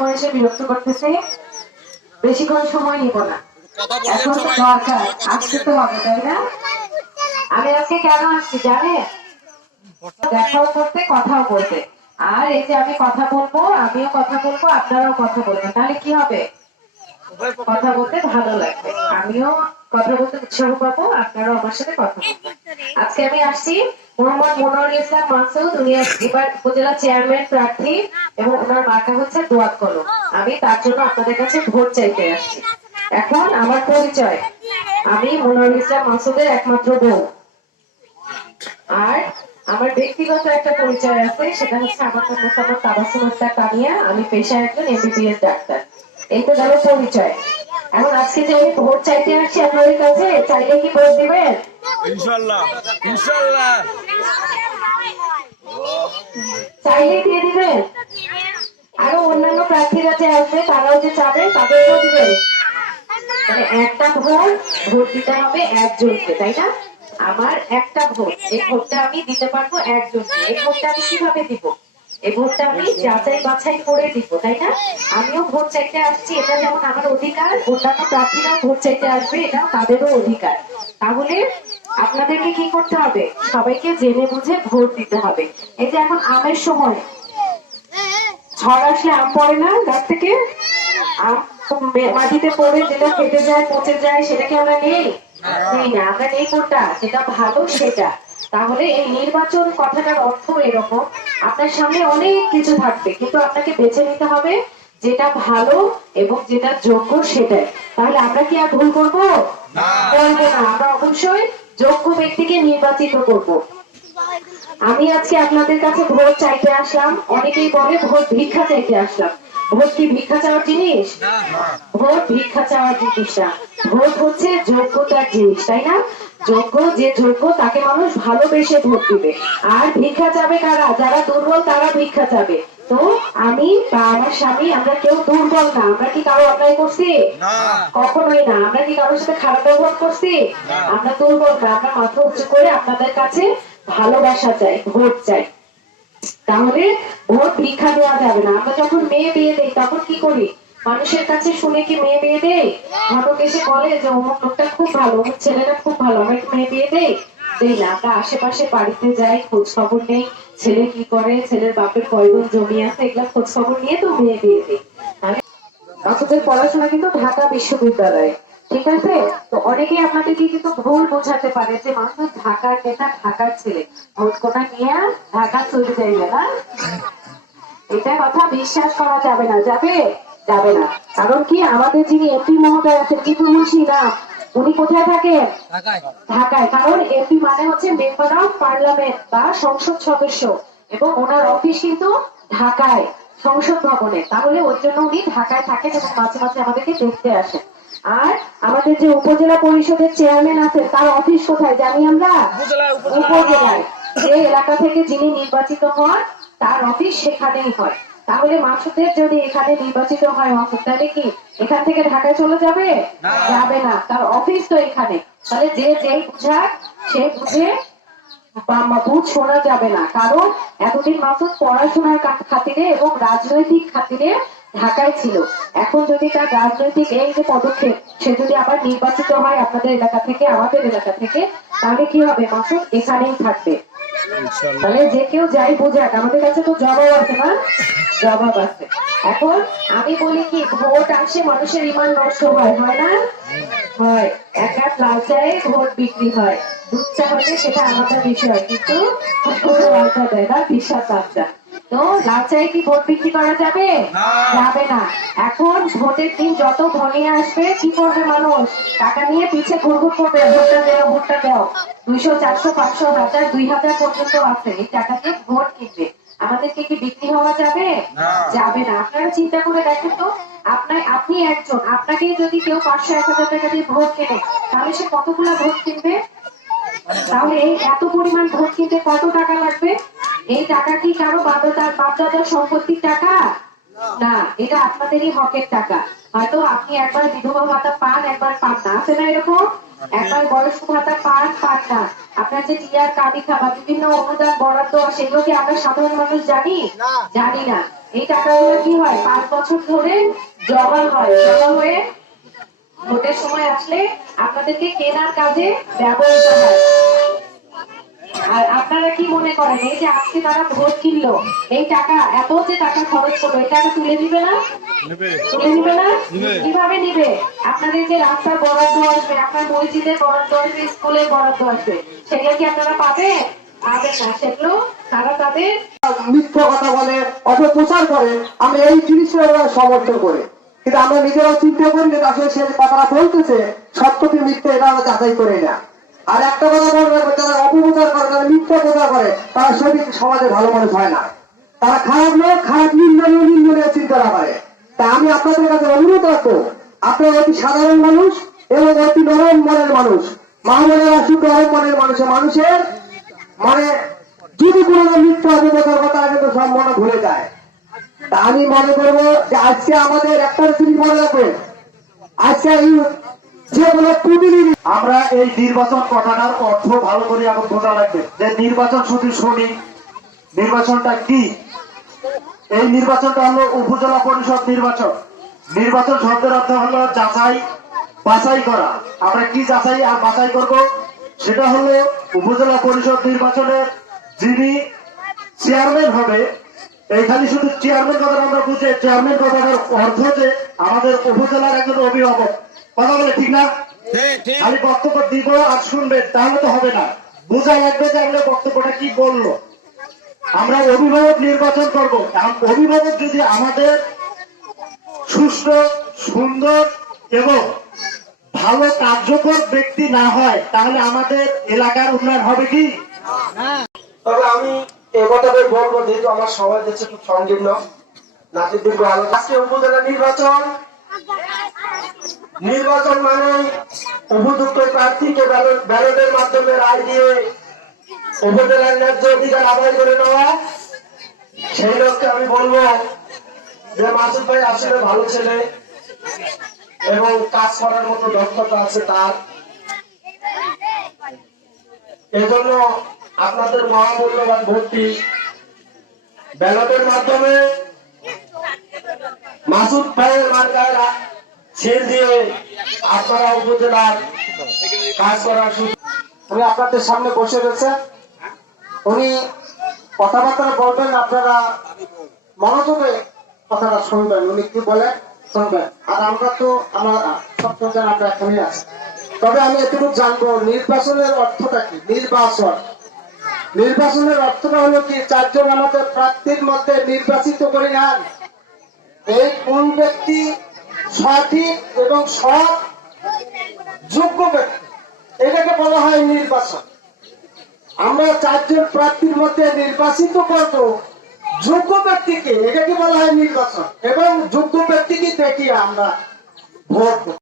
সময় এসে বিরক্ত করতেছে বেশিক্ষণ সময় নিব না। এখন তো দরকার আসতে তো হবে তাই না? আমি আজকে কেন আসছি জানে দেখাও করতে কথাও বলতে। আর এই যে আমি কথা বলব আমিও কথা বলব আপনারাও কথা বলবেন তাহলে কি হবে? কথা বলতে ভালো লাগবে। আমিও কথা বলতে উৎসাহ পাবো আপনারাও আমার সাথে কথা আজকে আমি আসছি মোহাম্মদ মনোয়ার ইসলাম মাসুদ উনি এবার উপজেলা চেয়ারম্যান প্রার্থী এবং ওনার মার্কা হচ্ছে দোয়াত কলম। আমি তার জন্য আপনাদের কাছে ভোট চাইতে আসছি। এখন আমার পরিচয়। আমি মনোয়ার ইসলাম মাসুদের একমাত্র বউ। আর আমার ব্যক্তিগত একটা পরিচয় আছে সেটা হচ্ছে আমার নাম মোসাম্মদ তাবাসুম আক্তার তানিয়া। আমি পেশায় একজন এমবিবিএস ডাক্তার। এই তো গেল পরিচয়। এখন আজকে যে আমি ভোট চাইতে আসছি আপনাদের কাছে চাইলে কি ভোট দিবেন? ইনশাল্লাহ ইনশাল্লাহ। চাইলে দিয়ে দিবেন? আরও অন্যান্য প্রার্থীরা যে আসবে তারাও যে চাবে তাদেরকেও দিবেন। মানে একটা ভোট ভোট দিতে হবে একজনকে তাই না? আমার একটা ভোট এই ভোটটা আমি দিতে পারব একজনকে। এই ভোটটা আমি কীভাবে দিব? এই ভোটটা আমি যাচাই বাছাই করে দিব, তাই না? আমিও ভোট চাইতে আসছি, এটা যেমন আমার অধিকার, অন্যান্য প্রার্থীরা ভোট চাইতে আসবে এটা তাদেরও অধিকার। তাহলে আপনাদেরকে কি করতে হবে? সবাইকে জেনে বুঝে ভোট দিতে হবে। এই যে এখন আমের সময়। ঝড় আসলে আম পড়ে না গাছ থেকে? আম মাটিতে পড়ে, যেটা কেটে যায়, পচে যায় সেটাকে আমরা নেই না, আমরা নেই কোনটা? যেটা ভালো সেটা। তাহলে এই নির্বাচন কথাটার অর্থ এরকম আপনার সামনে অনেক কিছু থাকবে কিন্তু আপনাকে বেছে নিতে হবে যেটা ভালো এবং যেটা যোগ্য সেটাই। তাহলে আমরা কি আর ভুল করব? করব না আমরা অবশ্যই যোগ্য ব্যক্তিকে নির্বাচিত করব। আমি আজকে আপনাদের কাছে ভোট চাইতে আসলাম অনেকেই বলে ভোট ভিক্ষা চাইতে আসলাম। ভোট কি ভিক্ষা চাওয়ার জিনিস? ভোট ভিক্ষা চাওয়ার জিনিস না ভোট হচ্ছে যোগ্যতার জিনিস তাই না? যোগ্য যে যোগ্য তাকে মানুষ ভালোবেসে ভোট দিবে। আর ভিক্ষা চাবে কারা? যারা দুর্বল তারা ভিক্ষা চাবে। তো আমি বা আমার স্বামী আমরা কেউ দুর্বল না। আমরা কি কারও অন্যায় করছি? কখনোই না। আমরা কি কারোর সাথে খারাপ ব্যবহার করছি? আমরা দুর্বল না। আমরা মাথা উঁচু করে আপনাদের কাছে ভালোবাসা চাই ভোট চাই। তাহলে ভোট ভিক্ষা দেওয়া যাবে না। আমরা যখন মেয়ে বিয়ে দেই তখন কি করি? মানুষের কাছে শুনে কি মেয়ে বিয়ে দেই? ঘটক এসে বলে যে, অমুক লোকটা খুব ভালো, অমুক ছেলেটা খুব ভালো আমরা মেয়ে বিয়ে দেই? দেই না, আমরা আশেপাশে বাড়িতে যাই খোঁজ খবর নেই, ছেলে কি করে, ছেলের বাপের কয়জন জমি আছে, এগুলা খোঁজ খবর নিয়ে তো মেয়ে বিয়ে দিই। তাহলে আপনাদের পড়াশোনা কিন্তু ঢাকা বিশ্ববিদ্যালয়ে, ঠিক আছে? তো অনেকেই আপনাদেরকে কিন্তু ভুল বোঝাতে পারে যে, মানুষ ঢাকার নেতা, ঢাকার ছেলে ভোট কোটা নিয়ে ঢাকা চলে যাইবে না? এটা কথা বিশ্বাস করা যাবে না, যাবে? যাবে না। কারণ কি? আমাদের যিনি এমপি মহোদয় আছেন টিপু মুন্সি না। উনি কোথায় থাকেন? ঢাকায়। কারণ এমপি মানে হচ্ছে মেম্বার অফ পার্লামেন্ট বা সংসদ সদস্য। এবং ওনার অফিস কিন্তু ঢাকায় সংসদ ভবনে। তাহলে ওই জন্য উনি ঢাকায় থাকেন এবং মাঝে মাঝে আমাদেরকে দেখতে আসেন। আর আমাদের যে উপজেলা পরিষদের চেয়ারম্যান আছেন তার অফিস কোথায় জানি আমরা? উপজেলায়। যে এলাকা থেকে যিনি নির্বাচিত হন তার অফিস সেখানেই হয়। তাহলে মাসুদের যদি এখানে নির্বাচিত হয় মাসুদ তাহলে কি এখান থেকে ঢাকায় চলে যাবে? যাবে না। তার অফিস তো এখানে। তাহলে যে যেই বুঝাক সে বুঝে বা বুঝ শোনা যাবে না। কারণ এতদিন মাসুদ পড়াশোনার খাতিরে এবং রাজনৈতিক খাতিরে ঢাকায় ছিল। এখন যদি তার রাজনৈতিক এই যে পদক্ষেপ সে যদি আবার নির্বাচিত হয় আপনাদের এলাকা থেকে আমাদের এলাকা থেকে তাহলে কি হবে? মাসুদ এখানেই থাকবে। তাহলে যে কেউ যাই বোঝাক আমাদের কাছে তো জবাব আছে না? জবাব আছে। এখন আমি বলি কি ভোট আসে মানুষের ইমান নষ্ট হয় হয় না? হয়। এক এক লাল চায়ে ভোট বিক্রি হয়। দুধ চা হলে সেটা আলাদা বিষয় কিন্তু দেয় না বিশাল তো লাল চায়ে কি ভোট বিক্রি করা যাবে? না। যাবে না। এখন ভোটের দিন যত ঘনিয়ে আসবে কি করবে মানুষ? টাকা নিয়ে পিছে ঘুরঘুর করবে ভোটটা দেও ভোটটা দেও। দুইশো চারশো পাঁচশো হাজার দুই হাজার পর্যন্ত আছে। এই টাকা দিয়ে ভোট কিনবে। আমাদেরকে কি বিক্রি হওয়া যাবে? যাবে না। আপনারা চিন্তা করে দেখেন তো আপনার আপনি একজন আপনাকে যদি কেউ পাঁচশো এক হাজার টাকা দিয়ে ভোট কেনে তাহলে সে কতগুলা ভোট কিনবে? তাহলে এই এত পরিমাণ ভোট কিনতে কত টাকা লাগবে? এই টাকা কি কারও বাপদাদার বাপদাদার সম্পত্তির টাকা? না এটা আপনাদেরই হকের টাকা। হয়তো আপনি একবার বিধবা ভাতা পান একবার পান না। আছে না এরকম? একবার বয়স্ক ভাতা পান পান না। আপনার যে টিয়ার কাবি খাবার বিভিন্ন অনুদান বরাদ্দ সেগুলো কি আমরা সাধারণ মানুষ জানি? জানি না। এই টাকাগুলো কি হয়? পাঁচ বছর ধরে জমা হয়। জমা হয়ে ভোটের সময় আসলে আপনাদেরকে কেনার কাজে ব্যবহৃত হয়। আর আপনারা কি মনে করেন এই যে আজকে তারা ভোট কিনলো এই টাকা এত যে টাকা খরচ করল এই টাকা তুলে দিবে না? তুলে নিবে না? কীভাবে নিবে? আপনাদের যে রাস্তার বরাদ্দ আসবে আপনার মসজিদের বরাদ্দ আসবে স্কুলের বরাদ্দ আসবে সেগুলো কি আপনারা পাবেন? পাবেন না। সেগুলো তারা তাদের মিথ্যা কথা বলে অপপ্রচার করে আমি এই জিনিসটা ওরা সমর্থন করি। কিন্তু আমরা নিজেরাও চিন্তা করি যে আসলে সে কথাটা বলতেছে সত্য কি মিথ্যা এটা আমরা যাচাই করি না। আর একটা কথা বলবে যারা অপপ্রচার করে যারা মিথ্যা প্রচার করে, তারা সঠিক সমাজে ভালো মানুষ হয় না। তারা খারাপ লোক, খারাপ নিন্দনীয় নিন্দনীয় চিন্তা করে। তা আমি আপনাদের কাছে অনুরোধ রাখব, আপনারা অতি সাধারণ মানুষ এবং অতি নরম মনের মানুষ। মহামনের শুধু নরম মনের মানুষের মানুষের মানে যদি কোনো মিথ্যা অপপ্রচার কথা কিন্তু সম্পূর্ণ ভুলে যায়। তা আমি মনে করব যে আজকে আমাদের একটা জিনিস মনে রাখবেন। আজকে এই আমরা এই নির্বাচন কথাটার অর্থ ভালো করে এখন বোঝা লাগবে। যে নির্বাচন শুধু শুনি, নির্বাচনটা কি? এই নির্বাচনটা হলো উপজেলা পরিষদ নির্বাচন। নির্বাচন শব্দের অর্থ হলো যাচাই, বাছাই করা। আমরা কি যাচাই আর বাছাই করব? সেটা হলো উপজেলা পরিষদ নির্বাচনের যিনি চেয়ারম্যান হবে, এইখানে শুধু চেয়ারম্যান কথাটা আমরা বুঝে, চেয়ারম্যান কথাটার অর্থ যে আমাদের উপজেলার একজন অভিভাবক। কথা বলে ঠিক না? ঠিক বক্তব্য দিব আর শুনবেন তাহলে তো হবে না। বোঝা লাগবে যে আমরা বক্তব্যটা কি বলল। আমরা অভিভাবক নির্বাচন করব। অভিভাবক যদি আমাদের সুস্থ সুন্দর এবং ভালো কার্যকর ব্যক্তি না হয় তাহলে আমাদের এলাকার উন্নয়ন হবে কি? তবে আমি এ কথাটাই বলব যেহেতু আমার সময় দিচ্ছে খুব সংকীর্ণ। নাতির দীর্ঘ আলোচনা আজকে উপজেলা নির্বাচন নির্বাচন মানে উপযুক্ত প্রার্থীকে ব্যালট- ব্যালটের মাধ্যমে রায় দিয়ে উপজেলার ন্যায্য অধিকার আদায় করে নেওয়া। সেই লোককে আমি বলব যে মাসুদ ভাই আসলে ভালো ছেলে এবং কাজ করার মতো দক্ষতা আছে তার। এজন্য আপনাদের মহামূল্যবান ভোটটি ব্যালটের মাধ্যমে মাসুদ ভাইয়ের মার্কায় ছেড় দিয়ে আপনারা উপজেলার কাজ করার উনি আপনাদের সামনে বসে রয়েছে। উনি কথাবার্তা বলবেন, আপনারা মনোযোগে কথাটা শুনবেন। উনি কি বলে, শুনবেন। আর আমরা তো আমার সপ্তাহ আমরা এখনই আছি। তবে আমি এটুকু জানব, নির্বাচনের অর্থটা কি? নির্বাচন। নির্বাচনের অর্থটা হলো কি? চারজন আমাদের প্রার্থীর মধ্যে নির্বাচিত করে নেন। এই কোন ব্যক্তি সঠিক এবং সৎ যোগ্য ব্যক্তি এটাকে বলা হয় নির্বাচন আমরা চারজন প্রার্থীর মধ্যে নির্বাচিত করত যোগ্য ব্যক্তিকে এটাকে বলা হয় নির্বাচন এবং যোগ্য ব্যক্তিকে দেখি আমরা ভোট।